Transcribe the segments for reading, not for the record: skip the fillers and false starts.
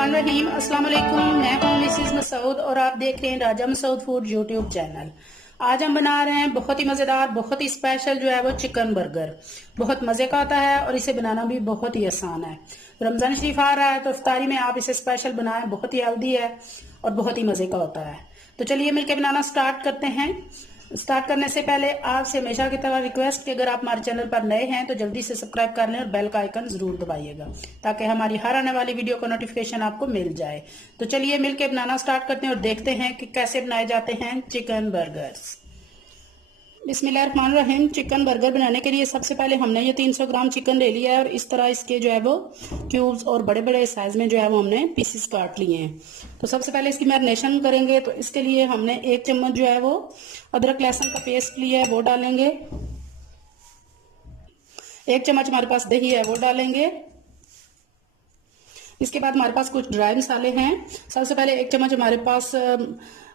बिस्मिल्लाहिर्रहमानिर्रहीम। अस्सलाम वालेकुम। मैं हूं मिसेस मसूद और आप देख रहे हैं राजा मसूद फूड यूट्यूब चैनल। आज हम बना रहे हैं बहुत ही मज़ेदार, बहुत ही स्पेशल जो है वो चिकन बर्गर। बहुत मज़े का आता है और इसे बनाना भी बहुत ही आसान है। रमज़ान शरीफ आ रहा है तो इफ्तारी में आप इसे स्पेशल बनाएं, बहुत ही हेल्दी है और बहुत ही मज़े का होता है। तो चलिए मिलकर बनाना स्टार्ट करते हैं। स्टार्ट करने से पहले आपसे हमेशा की तरह रिक्वेस्ट कि अगर आप हमारे चैनल पर नए हैं तो जल्दी से सब्सक्राइब कर लें और बेल का आइकन जरूर दबाइएगा ताकि हमारी हर आने वाली वीडियो का नोटिफिकेशन आपको मिल जाए। तो चलिए मिलकर बनाना स्टार्ट करते हैं और देखते हैं कि कैसे बनाए जाते हैं चिकन बर्गर्स। बिस्मिल्लाहिर्रहमानिर्रहीम। चिकन बर्गर बनाने के लिए सबसे पहले हमने ये 300 ग्राम चिकन ले लिया है और इस तरह इसके जो है वो क्यूब्स और बड़े बड़े साइज में जो है वो हमने पीसेस काट लिए हैं। तो सबसे पहले इसकी मैरिनेशन करेंगे। तो इसके लिए हमने 1 चम्मच जो है वो अदरक लहसुन का पेस्ट लिया है वो डालेंगे। 1 चम्मच हमारे पास दही है वो डालेंगे। इसके बाद हमारे पास कुछ ड्राई मसाले हैं। सबसे पहले 1 चम्मच हमारे पास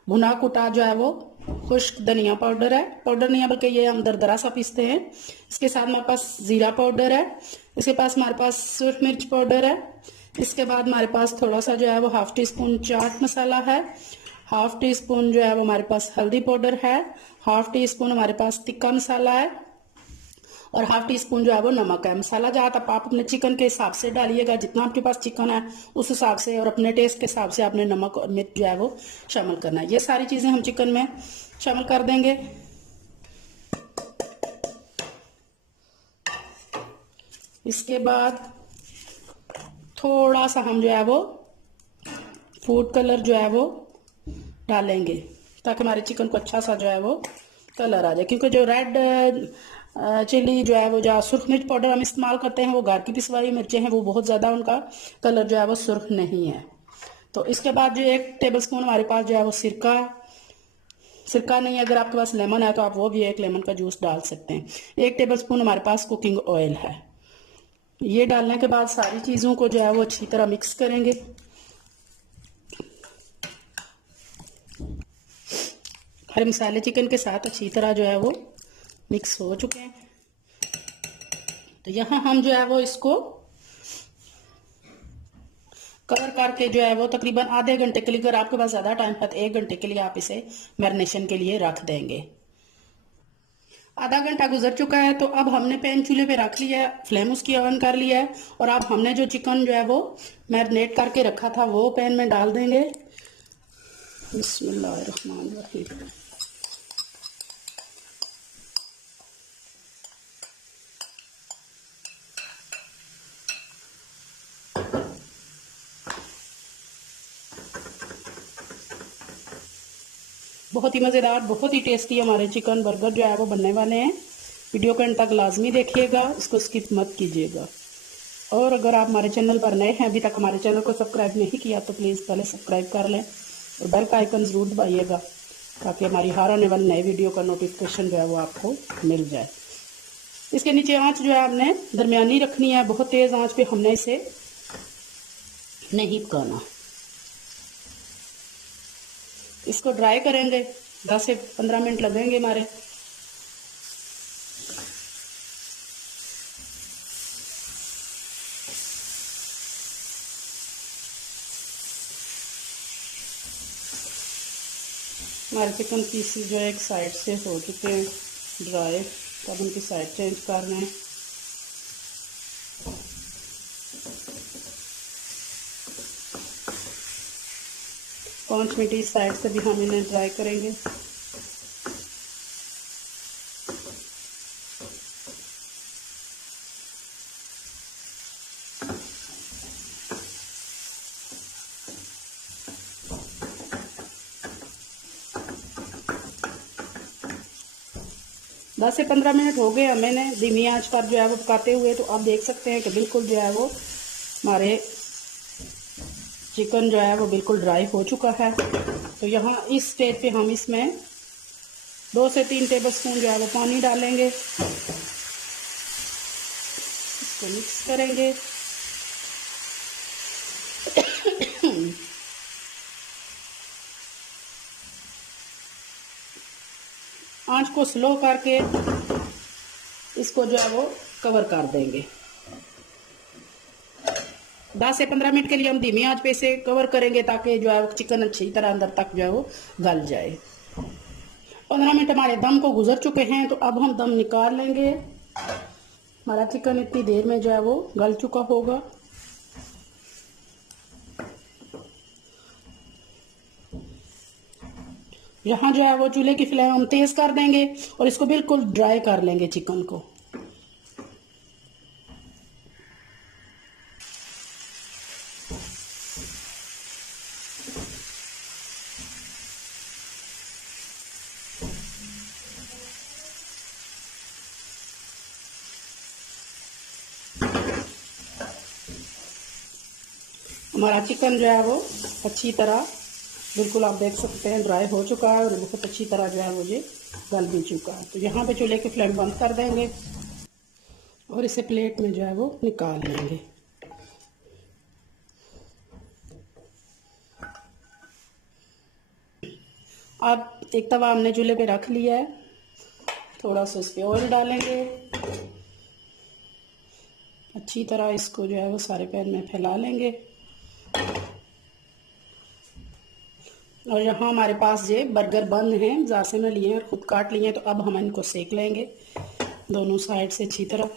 भुना कुटा जो है वो खुश्क धनिया पाउडर है, पाउडर नहीं है बल्कि ये हम दरदरा सा पीसते हैं। इसके साथ हमारे पास जीरा पाउडर है। इसके पास हमारे पास सूरख मिर्च पाउडर है। इसके बाद हमारे पास थोड़ा सा जो है वो 1/2 टीस्पून चाट मसाला है। 1/2 टीस्पून जो है वो हमारे पास हल्दी पाउडर है। 1/2 टीस्पून हमारे पास तिक्का मसाला है और 1/2 टीस्पून जो है वो नमक है। मसाला ज़्यादा आप अपने चिकन के हिसाब से डालिएगा, जितना आपके पास चिकन है उस हिसाब से, और अपने टेस्ट के हिसाब से आपने नमक और मिर्च जो है वो शामिल करना है। ये सारी चीज़ें हम चिकन में शामिल कर देंगे। इसके बाद थोड़ा सा हम जो है वो फूड कलर जो है वो डालेंगे ताकि हमारे चिकन को अच्छा सा जो है वो कलर आ जाए, क्योंकि जो रेड चिली जो है वो, जो सुर्ख मिर्च पाउडर हम इस्तेमाल करते हैं वो घर की पिसवाई मिर्चें हैं, वो बहुत ज़्यादा उनका कलर जो है वो सुर्ख नहीं है। तो इसके बाद जो 1 टेबलस्पून हमारे पास जो है वो सिरका नहीं है, अगर आपके पास लेमन है तो आप वो भी 1 लेमन का जूस डाल सकते हैं। 1 टेबलस्पून हमारे पास कुकिंग ऑयल है। ये डालने के बाद सारी चीज़ों को जो है वो अच्छी तरह मिक्स करेंगे। हरे मसाले चिकन के साथ अच्छी तरह जो है वो मिक्स हो चुके हैं। तो यहाँ हम जो है वो इसको कवर करके जो है वो तकरीबन आधे घंटे के लिए, अगर आपके पास ज़्यादा टाइम है तो 1 घंटे के लिए आप इसे मैरिनेशन के लिए रख देंगे। आधा घंटा गुजर चुका है तो अब हमने पैन चूल्हे पे रख लिया है, फ्लेम उसकी ऑन कर लिया है और अब हमने जो चिकन जो है वो मैरिनेट करके रखा था वो पैन में डाल देंगे। बिस्मिल्लाहिर्रहमानिर्रहीम। बहुत ही मज़ेदार, बहुत ही टेस्टी हमारे चिकन बर्गर जो है वो बनने वाले हैं। वीडियो को अंत तक लाजमी देखिएगा, इसको स्किप मत कीजिएगा। और अगर आप हमारे चैनल पर नए हैं, अभी तक हमारे चैनल को सब्सक्राइब नहीं किया तो प्लीज़ पहले सब्सक्राइब कर लें और बेल का आइकन ज़रूर दबाइएगा ताकि हमारी हर आने वाली नए वीडियो का नोटिफिकेशन जो है वो आपको मिल जाए। इसके नीचे आँच जो है हमने दरमियानी रखनी है, बहुत तेज़ आँच पर हमने इसे नहीं पकाना। इसको ड्राई करेंगे, 10 से 15 मिनट लगेंगे हमारे। हमारे चिकन पीसेस जो है एक साइड से हो चुके हैं ड्राई, तो अब उनकी साइड चेंज कर रहे हैं। पाँच मिनट इस साइड से भी हम इन्हें ड्राई करेंगे। दस से 15 मिनट हो गए मैंने धीमी आंच पर जो है वो पकाते हुए। तो आप देख सकते हैं कि बिल्कुल जो है वो हमारे चिकन जो है वो बिल्कुल ड्राई हो चुका है। तो यहाँ इस स्टेज पे हम इसमें 2 से 3 टेबलस्पून जो है वो पानी डालेंगे, इसको मिक्स करेंगे। आंच को स्लो करके इसको जो है वो कवर कर देंगे। 10 से 15 मिनट के लिए हम धीमी आंच पे इसे कवर करेंगे ताकि जो है चिकन अच्छी तरह अंदर तक जो है वो गल जाए। 15 मिनट हमारे दम को गुजर चुके हैं, तो अब हम दम निकाल लेंगे। हमारा चिकन इतनी देर में जो है वो गल चुका होगा। यहाँ जो है वो चूल्हे की फ्लेम हम तेज कर देंगे और इसको बिल्कुल ड्राई कर लेंगे चिकन को। हमारा चिकन जो है वो अच्छी तरह बिल्कुल आप देख सकते हैं ड्राई हो चुका है और बहुत अच्छी तरह जो है वो ये गल भी चुका है। तो यहाँ पे चूल्हे की फ्लेम बंद कर देंगे और इसे प्लेट में जो है वो निकाल लेंगे। अब एक तवा हमने चूल्हे पे रख लिया है, थोड़ा सा इस पर ऑयल डालेंगे, अच्छी तरह इसको जो है वो सारे पैन में फैला लेंगे। और यहाँ हमारे पास ये बर्गर बन हैं, बाजार से मैं लिए हैं और खुद काट लिए हैं, तो अब हम इनको सेक लेंगे दोनों साइड से अच्छी तरह।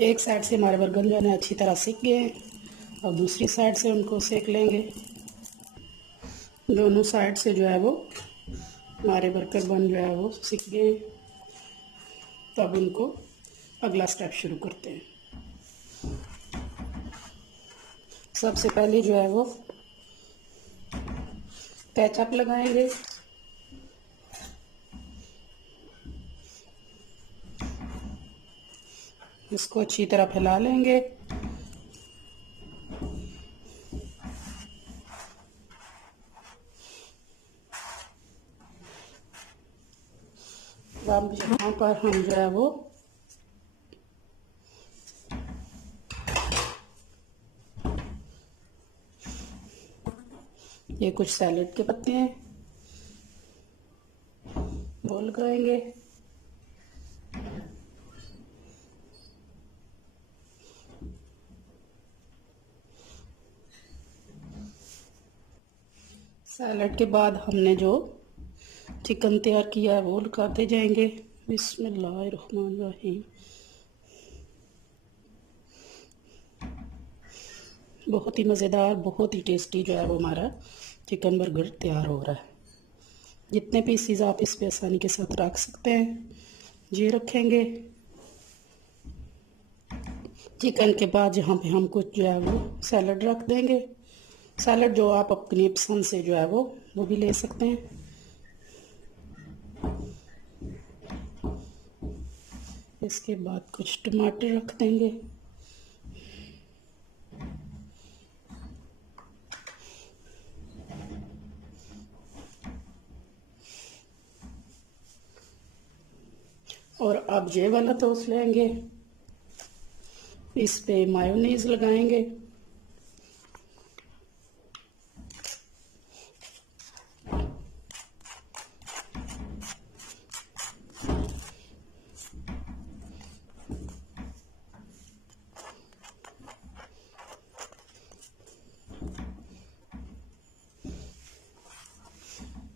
एक साइड से हमारे बर्गर जो है अच्छी तरह सीख गए हैं और दूसरी साइड से उनको सेक लेंगे। दोनों साइड से जो है वो हमारे बर्गर बन जो है वो सीख गए हैं। तो अब इनको अगला स्टेप शुरू करते हैं। सबसे पहले जो है वो केचप लगाएंगे, इसको अच्छी तरह फैला लेंगे। यहाँ पर हम जो है वो ये कुछ सैलेड के पत्ते हैं वो लगाएंगे। सैलेड के बाद हमने जो चिकन तैयार किया है वो लगाते जाएंगे। बिस्मिल्लाहिर्रहमानिर्रहीम। बहुत ही मज़ेदार, बहुत ही टेस्टी जो है वो हमारा चिकन बर्गर तैयार हो रहा है। जितने पीसीज आप इस पे आसानी के साथ रख सकते हैं ये रखेंगे। चिकन के बाद यहाँ पे हम कुछ जो है वो सैलड रख देंगे। सैलड जो आप अपनी पसंद से जो है वो भी ले सकते हैं। इसके बाद कुछ टमाटर रख देंगे। और अब ये वाला टोस्ट लेंगे, इस पे मायोनीज लगाएंगे।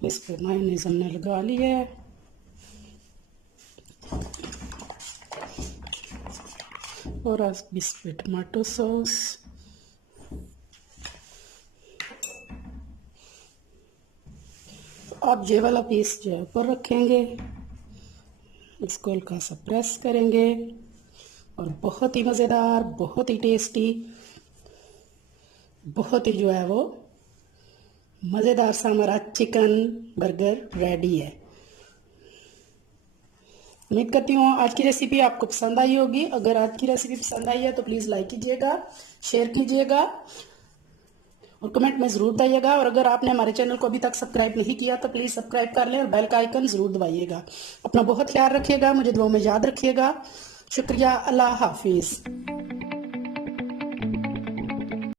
इस पे मायोनीज हमने लगा लिया है। और इस पे टमाटो सॉस, अब ये वाला पीस जो है ऊपर रखेंगे, इसको हल्का सा प्रेस करेंगे और बहुत ही मज़ेदार, बहुत ही टेस्टी, बहुत ही जो है वो मज़ेदार सा हमारा चिकन बर्गर रेडी है। उम्मीद करती हूँ आज की रेसिपी आपको पसंद आई होगी। अगर आज की रेसिपी पसंद आई है तो प्लीज़ लाइक कीजिएगा, शेयर कीजिएगा और कमेंट में ज़रूर बताइएगा। और अगर आपने हमारे चैनल को अभी तक सब्सक्राइब नहीं किया तो प्लीज़ सब्सक्राइब कर लें और बेल का आइकन ज़रूर दबाइएगा। अपना बहुत ख्याल रखिएगा, मुझे दुआ में याद रखिएगा। शुक्रिया, अल्लाह हाफिज़।